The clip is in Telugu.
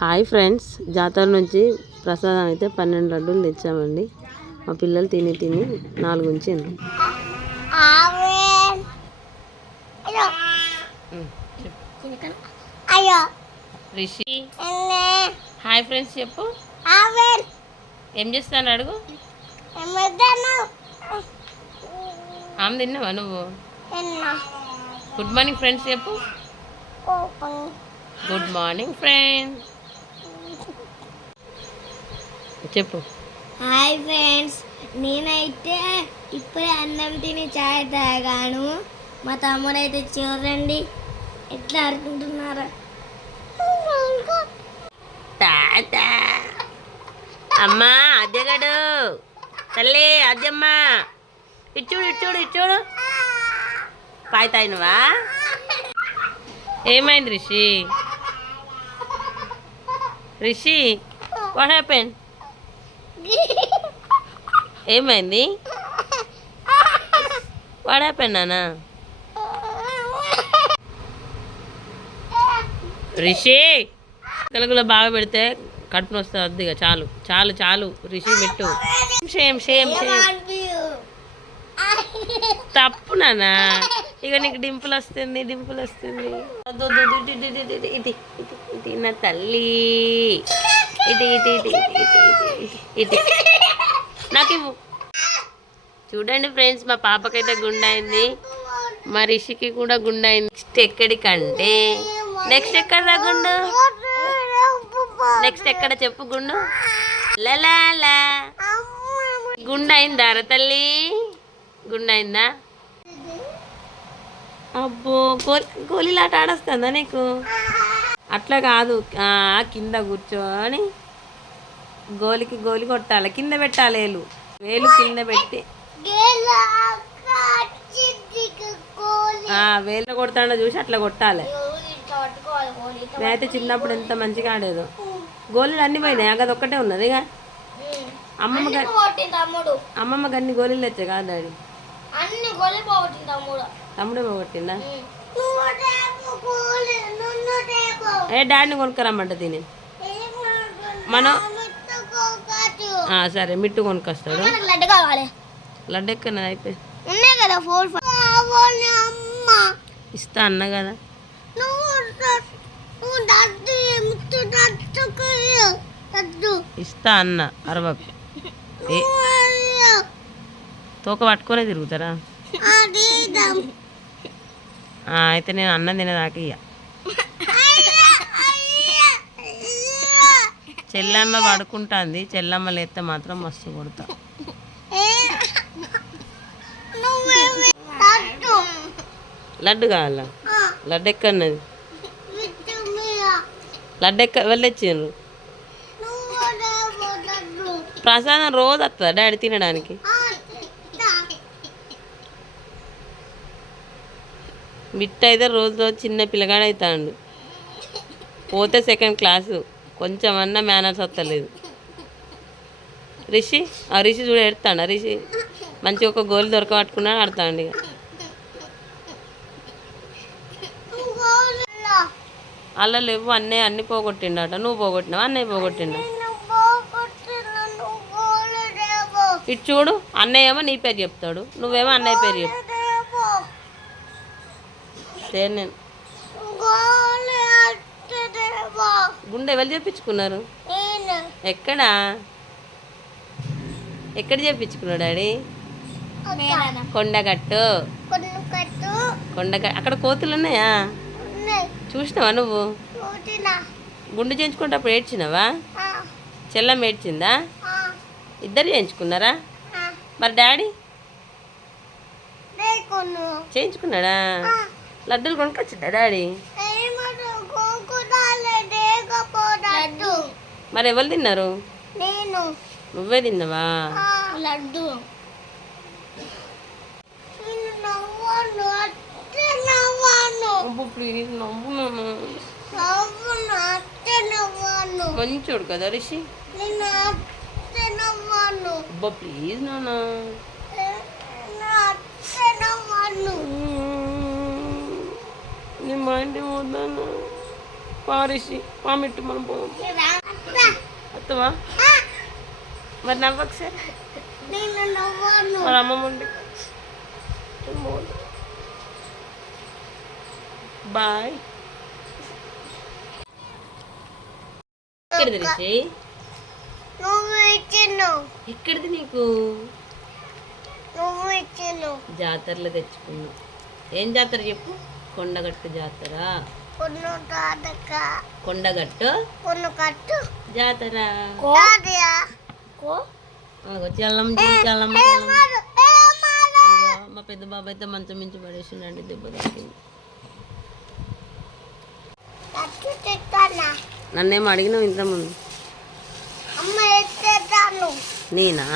Hi friends. జాతర నుంచి ప్రసాదం అయితే పన్నెండు లడ్డూలు తెచ్చామండి. మా పిల్లలు తిని తిని నాలుగు ఉంచిండ్రు రిషి. హాయ్ ఫ్రెండ్స్ చెప్పు. ఏం చేస్తాను అడుగు. ఆమె తిన్నావా నువ్వు? గుడ్ మార్నింగ్ ఫ్రెండ్స్ చెప్పు. Good morning friends. చెప్పు. హాయ్ ఫ్రెండ్స్ నేనైతే ఇప్పుడే అన్నం తిని చాయ్ తాగాను. మా తమ్ముడు అయితే చూడండి ఎట్లా ఆడుకుంటున్నారో. తాత. అమ్మా అద్దెగడు. తల్లి అద్దెమ్మ. ఇచ్చుడు ఇచ్చుడు ఇచ్చుడు పాయ్ తాయినవా ఏమైంది రిషి? రిషి వాట్ హ్యాపెన్ ఏమైంది? వాట్ హ్యాపెన్ రిషి తెలుగులో బాగా పెడితే కడుపున వస్తే ఇక చాలు చాలు చాలు రిషి పెట్టు. షేమ్ షేమ్ షేమ్ తప్పు నానా. ఇక నీకు డింపుల్ వస్తుంది డింపుల్ వస్తుంది. వద్దు, వద్దు, ఇది నా తల్లి. ఇది ఇది ఇది ఇది నాకు ఇవ్వు. చూడండి ఫ్రెండ్స్ మా పాపకైతే గుండె అయింది మా రిషికి కూడా గుండె అయింది నెక్స్ట్ ఎక్కడికంటే? నెక్స్ట్ ఎక్కడ గుండు? నెక్స్ట్ ఎక్కడ చెప్పు గుండు. లలా గుండె అయిందా తల్లి? గుండె అయిందా అబ్బో గోలి గోళీలాట ఆడొస్తుందా నీకు? అట్లా కాదు. ఆ, కింద కూర్చొని గోలికి గోలి కొట్టాలి. కింద పెట్టాలి వేలు. వేలు కింద పెట్టి వేలు కొడతాడో చూసి అట్లా కొట్టాలి. నేనైతే చిన్నప్పుడు ఎంత మంచిగా ఆడేదో. గోళీలు అన్ని పోయినాయి? అది ఒక్కటే ఉన్నది ఇక. అమ్మమ్మ అమ్మమ్మ గన్ని గోళీలు తెచ్చా కాదు డాడీ. తమ్ముడే. పోగొట్టిందా ఏ డాడీని కొనుక్కరమ్మంట తిని. మనం సరే మిట్టు కొనుక్కొస్తాడు. లడ్డు కావాలి. లడ్డు ఎక్కనది అయితే ఉన్నాయి కదా ఫోర్ అమ్మ. ఇస్తా అన్న కదా. ఇస్తా అన్న అరవకు. ఏ తోక పట్టుకొనే తిరుగుతారా? అయితే నేను అన్నం తినేదాకా ఇయ్య. చెల్లమ్మ పడుకుంటుంది. చెల్లమ్మ లేస్తే మాత్రం మస్తు కొడతా. లడ్డు కావాలా? లడ్డు ఎక్కన్నది లడ్డు ఎక్క వెళ్ళొచ్చిండ్రు ప్రసాదం రోజు వస్తుందా డాడీ తినడానికి? మిట్ట అయితే రోజు రోజు చిన్న పిల్లగాడు పోతే సెకండ్ క్లాసు కొంచెం అన్నా మేనర్స్ వస్తలేదు. రిషి? ఆ రిషి చూడ ఎడతాడు రిషి? మంచి ఒక గోలు దొరకబట్టుకున్నా ఆడతాడు ఇక. అలా లేవు అన్నయ్య అన్ని పోగొట్టిండట. నువ్వు పోగొట్టినావు? అన్నయ్య పోగొట్టిండా? ఇటు చూడు అన్నయ్య ఏమో నీ పేరు చెప్తాడు. నువ్వేమో అన్నయ్య పేరు చెప్తావు. నేను గుండె ఎవరు చెప్పించుకున్నారు ఎక్కడా? ఎక్కడ చెప్పించుకున్నావు డాడీ? కొండగట్టు. కొండగ అక్కడ కోతులు ఉన్నాయా? చూసినావా నువ్వు? గుండు చేయించుకునేటప్పుడు ఏడ్చినావా? చెల్లం ఏడ్చిందా? ఇద్దరు చేయించుకున్నారా? మరి డాడీ? చేయించుకున్నాడా? లడ్డూలు కొనుక్కొచ్చిందా డాడీ? లడ్డు మరి ఎవరు తిన్నారు? నేను. నువ్వే తిన్నావా? లడ్డు. ప్లీజ్ నవ్వు మంచోడు కదా రిషి. ప్లీజ్ నాన్న. మైండ్ పోతాను పారిసి పామిట్టు మనం పోదాం. అత్త అత్తమా మరి నవ్వకు సార్ మరి అమ్మమ్మ ఉండి. బాయ్. ఎక్కడిది ఎక్కడిది నీకు? నువ్వు ఇచ్చాను. జాతరలో తెచ్చుకున్నా. ఏం జాతర చెప్పు? కొండగట్టు జాతర. కొండగట్టు? కొన్ను కట్టు జాతర చల్లం చల్లం మా పెద్ద బాబాయ్ అయితే మంచం మించి పడేసిండండి దెబ్బ తాకింది నన్నేమో అడిగినావు ఇంతకుముందు? నేనా?